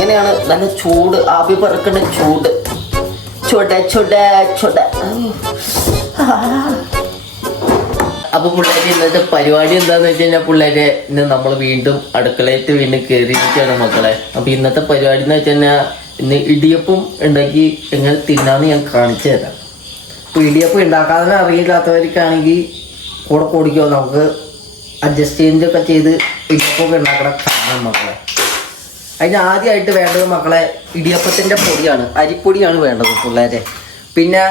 ഇങ്ങനെയാണ് നല്ല ചൂട്, ആവി പറക്കുന്ന ചൂട്. ചൊട ചൊട ചൊട. അപ്പൊ പിള്ളേര് ഇന്നത്തെ പരിപാടി എന്താന്ന് വെച്ച് കഴിഞ്ഞാൽ പിള്ളേരെ ഇന്ന് നമ്മൾ വീണ്ടും അടുക്കളയിട്ട് വീണ്ടും കയറിയിരിക്കുകയാണ് മക്കളെ. അപ്പൊ ഇന്നത്തെ പരിപാടി എന്ന് വെച്ച് കഴിഞ്ഞാൽ ഇന്ന് ഇടിയപ്പം ഉണ്ടാക്കി എങ്ങനെ തിന്നാന്ന് ഞാൻ കാണിച്ചു തരാം. അപ്പൊ ഇടിയപ്പം ഉണ്ടാക്കാതെ അറിയില്ലാത്തവർക്കാണെങ്കിൽ കൂടെ കൂടിക്കോ, നമുക്ക് അഡ്ജസ്റ്റ് ഒക്കെ ചെയ്ത് ഇടിയപ്പമൊക്കെ ഉണ്ടാക്കണം കാണാം മക്കളെ. അതിന് ആദ്യമായിട്ട് വേണ്ടത് മക്കളെ ഇടിയപ്പത്തിൻ്റെ പൊടിയാണ്, അരിപ്പൊടിയാണ് വേണ്ടത് പിള്ളേരെ. പിന്നെ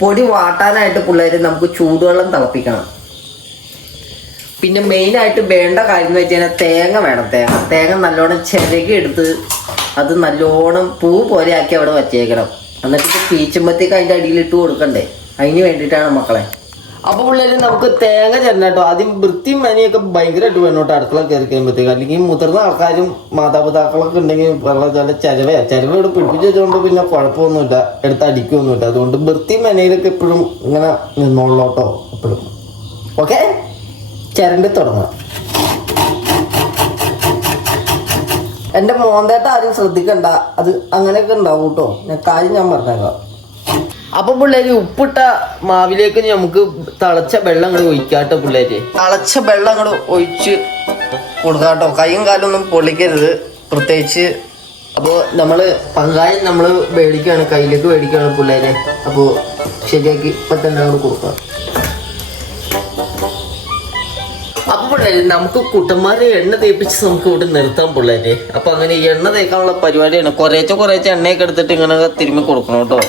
പൊടി വാട്ടാനായിട്ട് പിള്ളേര് നമുക്ക് ചൂടുവെള്ളം തിളപ്പിക്കണം. പിന്നെ മെയിനായിട്ട് വേണ്ട കാര്യം എന്ന് വെച്ച് കഴിഞ്ഞാൽ തേങ്ങ വേണം. തേങ്ങ നല്ലോണം ചിരകി എടുത്ത് അത് നല്ലോണം പൂ പോലെ ആക്കി അവിടെ വച്ചേക്കണം. എന്നിട്ട് പീച്ചുമ്പത്തേക്ക് അതിൻ്റെ അടിയിൽ ഇട്ട് കൊടുക്കണ്ടേ, അതിന് വേണ്ടിയിട്ടാണ് മക്കളെ. അപ്പോൾ പിള്ളേര് നമുക്ക് തേങ്ങ ചേർന്നേട്ടോ. ആദ്യം വൃത്തിയും മനയൊക്കെ ഭയങ്കരമായിട്ട് വേണോട്ടോ അടുക്കള കയറി കഴിയുമ്പോഴത്തേക്ക്. അല്ലെങ്കിൽ മുതിർന്ന ആൾക്കാരും മാതാപിതാക്കളൊക്കെ ഉണ്ടെങ്കിൽ വെള്ളം ചിലവ് ഇവിടെ പിടിപ്പിച്ച് വെച്ചുകൊണ്ട് പിന്നെ കുഴപ്പമൊന്നുമില്ല, എടുത്ത് അടിക്കുകയൊന്നുമില്ല. അതുകൊണ്ട് വൃത്തിയും മനയിലൊക്കെ എപ്പോഴും ഇങ്ങനെ നിന്നോളോട്ടോ എപ്പോഴും. ഓക്കെ, ചിരണ്ടി തുടങ്ങാം. എൻ്റെ മോന്തേട്ട ആരും ശ്രദ്ധിക്കണ്ട, അത് അങ്ങനെയൊക്കെ ഉണ്ടാവും കേട്ടോ. കാര്യം ഞാൻ പറഞ്ഞേക്കാം. അപ്പൊ പിള്ളേര് ഉപ്പിട്ട മാവിലേക്ക് നമുക്ക് തിളച്ച വെള്ളം അങ്ങോട്ട് ഒഴിക്കാട്ടോ പിള്ളേര്. തിളച്ച വെള്ളം അങ്ങോട്ട് ഒഴിച്ച് കൊടുക്കാട്ടോ. കൈയും കാലൊന്നും പൊള്ളിക്കരുത് പ്രത്യേകിച്ച്. അപ്പോൾ നമ്മള് പങ്കായം നമ്മള് മേടിക്കുകയാണ്, കയ്യിലേക്ക് മേടിക്കുകയാണ് പിള്ളേരെ. അപ്പോൾ ശരിയാക്കി ഇപ്പൊ തന്നെ അങ്ങോട്ട് കൊടുക്കാം. അപ്പൊ പിള്ളേര് നമുക്ക് കുട്ടന്മാരെ എണ്ണ തേപ്പിച്ച് നമുക്ക് ഇവിടെ നിർത്താം പിള്ളേര്. അപ്പൊ അങ്ങനെ എണ്ണ തേക്കാനുള്ള പരിപാടിയാണ്. കുറേശ്ശെ എണ്ണയൊക്കെ എടുത്തിട്ട് ഇങ്ങനെ തിരുമ്മി കൊടുക്കണം കേട്ടോ,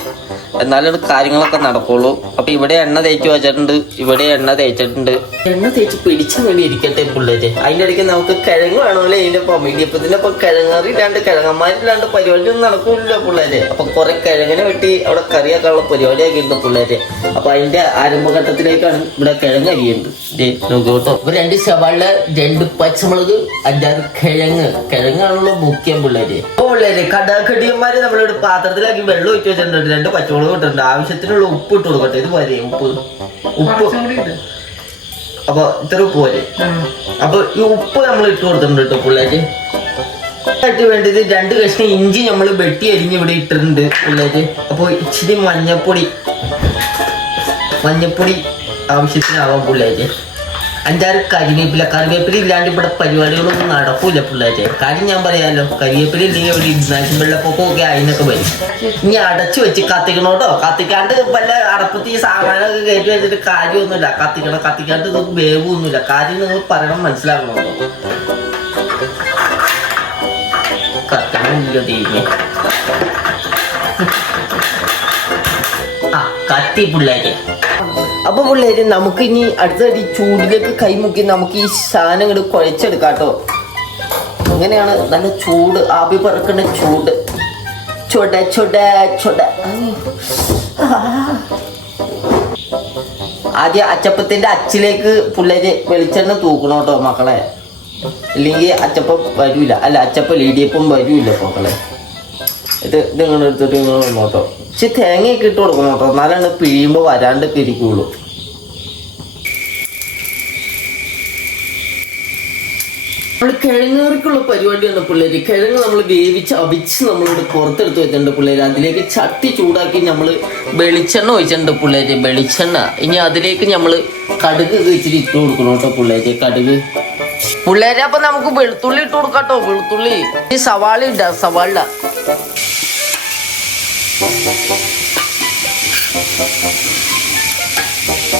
എന്നാലും കാര്യങ്ങളൊക്കെ നടക്കുള്ളൂ. അപ്പൊ ഇവിടെ എണ്ണ തേച്ച് വെച്ചിട്ടുണ്ട്, ഇവിടെ എണ്ണ തേച്ചിട്ടുണ്ട്. എണ്ണ തേച്ച് പിടിച്ചു വേണ്ടി ഇരിക്കട്ടെ പിള്ളേര്. അതിന്റെ ഇടയ്ക്ക് നമുക്ക് കിഴങ്ങ് വേണമല്ലോ. ഇതിന്റെ ഇടിയപ്പത്തിന്റെ ഒപ്പം കിഴങ്ങറില്ലാണ്ട് കിഴങ്ങന്മാരില്ലാണ്ട് പരിപാടി ഒന്നും നടക്കൂല്ലോ പിള്ളേര്. അപ്പൊ കുറെ കിഴങ്ങിനെ വെട്ടി അവിടെ കറിയാക്കാനുള്ള പരിപാടിയൊക്കെ ഉണ്ട് പിള്ളേര്. അപ്പൊ അതിന്റെ ആരംഭഘട്ടത്തിലേക്കാണ് ഇവിടെ കിഴങ്ങ് അരിയുണ്ട് കേട്ടോ. 2 സവാള, 2 പച്ചമുളക്, 5-6 കിഴങ്ങാണല്ലോ മുഖ്യം പിള്ളേര്. അപ്പൊ പിള്ളേര് കടിയന്മാര് നമ്മളിവിടെ പാത്രത്തിലാക്കി വെള്ളം ഒഴിച്ച് വെച്ചിട്ടുണ്ട്, 2 പച്ചമുളക് ഇട്ടിട്ടുണ്ട്, ആവശ്യത്തിനുള്ള ഉപ്പ് ഇട്ട് കൊടുക്കട്ടെ. ഇത് പോലെ ഉപ്പ് അപ്പൊ ഇത്ര ഉപ്പ് പോലെ. അപ്പൊ ഈ ഉപ്പ് നമ്മൾ ഇട്ട് കൊടുത്തിട്ടുണ്ട് കേട്ടോ പിള്ളേര്. ആയിട്ട് വേണ്ടത് 2 കഷ്ണം ഇഞ്ചി നമ്മൾ വെട്ടി അരിഞ്ഞ് ഇവിടെ ഇട്ടിട്ടുണ്ട് പിള്ളേര്. അപ്പൊ ഇച്ചിരി മഞ്ഞപ്പൊടി ആവശ്യത്തിനാവാം പിള്ളേര്. 5-6 കറിവേപ്പില ഇല്ലാണ്ട് ഇവിടെ പരിപാടികളൊന്നും നടക്കൂല പിള്ളേരെ. കാര്യം ഞാൻ പറയാലോ, കറിവേപ്പില ഇല്ലെങ്കിൽ ഇവിടെ ഇന്നാശം വെള്ളപ്പൊക്കമൊക്കെ അതിനൊക്കെ വരും. ഇനി അടച്ചു വെച്ച് കത്തിക്കണോട്ടോ. കത്തിക്കാണ്ട് വല്ല അടപ്പത്തി ഈ സാമാനമൊക്കെ കയറ്റി വെച്ചിട്ട് കാര്യമൊന്നുമില്ല. കത്തിക്കാണ്ട് ഇതൊക്കെ വേവൊന്നുമില്ല. കാര്യം നിങ്ങൾ പറയണം, മനസ്സിലാക്കണോട്ടോ. കത്തണില്ല തീരുന്നേ. കത്തി പിള്ളേരെ. അപ്പൊ പിള്ളേര് നമുക്ക് ഇനി അടുത്തടി ചൂടിലേക്ക് കൈമുക്കി നമുക്ക് ഈ സാധനം ഇങ്ങോട്ട് കുഴച്ചെടുക്കാട്ടോ. അങ്ങനെയാണ് നല്ല ചൂട്, ആവി പറക്കുന്ന ചൂട്. ചൊട ചൊട ചൊട. ആദ്യം അച്ചപ്പത്തിന്റെ അച്ചിലേക്ക് പിള്ളേര് വെളിച്ചെണ്ണ തൂക്കണോട്ടോ മക്കളെ. ഇല്ലെങ്കിൽ അച്ചപ്പം വരൂല. അല്ല, അച്ചപ്പം ഇടിയപ്പം വരൂല മക്കളെ. ഇത് ഇങ്ങനെ എടുത്തിട്ട് ഇങ്ങനെ വന്നോട്ടോ. പക്ഷെ തേങ്ങയൊക്കെ ഇട്ട് കൊടുക്കണം കേട്ടോ, എന്നാലാണ് പിഴിയുമ്പോൾ വരാണ്ടൊക്കെ ഇരിക്കുള്ളൂ. നമ്മൾ കിഴങ്ങേറിക്കുള്ള പരിപാടിയാണ് പിള്ളേര്. കിഴങ്ങ് നമ്മൾ വേവിച്ച് അവിച്ച് നമ്മളിവിടെ പുറത്തെടുത്ത് വെച്ചിട്ടുണ്ട് പിള്ളേര്. അതിലേക്ക് ചട്ടി ചൂടാക്കി നമ്മൾ വെളിച്ചെണ്ണ ഒഴിച്ചിട്ടുണ്ട് പിള്ളേര്. വെളിച്ചെണ്ണ ഇനി അതിലേക്ക് നമ്മൾ കടുക് ഇച്ചിരി ഇട്ട് കൊടുക്കണം കേട്ടോ പിള്ളേര്. കടുക് പിള്ളേരെ. അപ്പൊ നമുക്ക് വെളുത്തുള്ളി ഇട്ട് കൊടുക്കാട്ടോ. വെളുത്തുള്ളി, ഈ സവാള ഇടാം. സവാള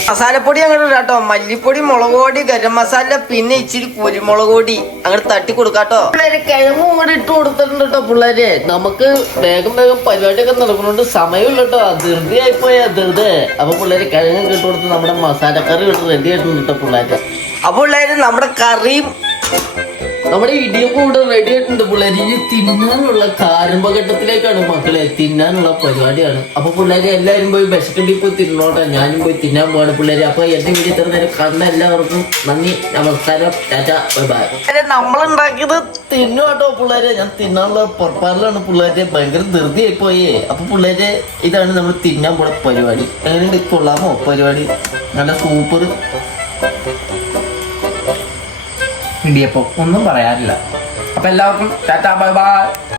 മസാലപ്പൊടി അങ്ങോട്ട് ഇടാട്ടോ. മല്ലിപ്പൊടി, മുളക് പൊടി, ഗരം മസാല, പിന്നെ ഇച്ചിരി കുരുമുളക് പൊടി അങ്ങോട്ട് തട്ടി കൊടുക്കാട്ടോ. പിള്ളേര് കിഴങ്ങും കൂടെ ഇട്ട് കൊടുത്തിട്ടുണ്ട് കേട്ടോ പിള്ളേര്. നമുക്ക് വേഗം പരിപാടിയൊക്കെ നടക്കുന്നുണ്ട്, സമയമില്ല കേട്ടോ. ധൃതിയായിപ്പോയാ ധൃതി. അപ്പൊ പിള്ളേര് കിഴങ്ങൊക്കെ ഇട്ട് കൊടുത്ത് നമ്മുടെ മസാലക്കറി ഇട്ട് റെഡി ആയിട്ടുണ്ട് കേട്ടോ പിള്ളേര്. അപ്പൊ പിള്ളേര് നമ്മുടെ കറിയും നമ്മുടെ ഇടിയപ്പം ഇവിടെ റെഡി ആയിട്ടുണ്ട് പിള്ളേര്. ഇനി തിന്നാനുള്ള ആരംഭഘട്ടത്തിലേക്കാണ് മക്കളെ. തിന്നാനുള്ള പരിപാടിയാണ്. അപ്പൊ പിള്ളേര് എല്ലാവരും പോയി വിശക്കണ്ടി പോയി തിന്നോട്ടെ. ഞാനും പോയി തിന്നാൻ പോവാണ് പിള്ളേര്. അപ്പൊ എന്റെ വീഡിയോ ഇത്ര നേരം കണ്ട എല്ലാവർക്കും നന്ദി, നമസ്കാരം, ടാറ്റ, ബൈ ബൈ. നമ്മളുണ്ടാക്കിയത് തിന്നു കേട്ടോ പിള്ളേര്. ഞാൻ തിന്നാനുള്ള പുറപ്പാടിലാണ് പിള്ളേര്. ഭയങ്കര ധൃതിയായി പോയേ. അപ്പൊ പിള്ളേര് ഇതാണ് നമ്മൾ തിന്നാൻ പോണ പരിപാടി. എങ്ങനെയുണ്ട്, കൊള്ളാമോ പരിപാടി? നല്ല സൂപ്പർ ഇടിയപ്പം, ഒന്നും പറയാനില്ല. അപ്പൊ എല്ലാവർക്കും ടാറ്റ, ബൈ ബൈ.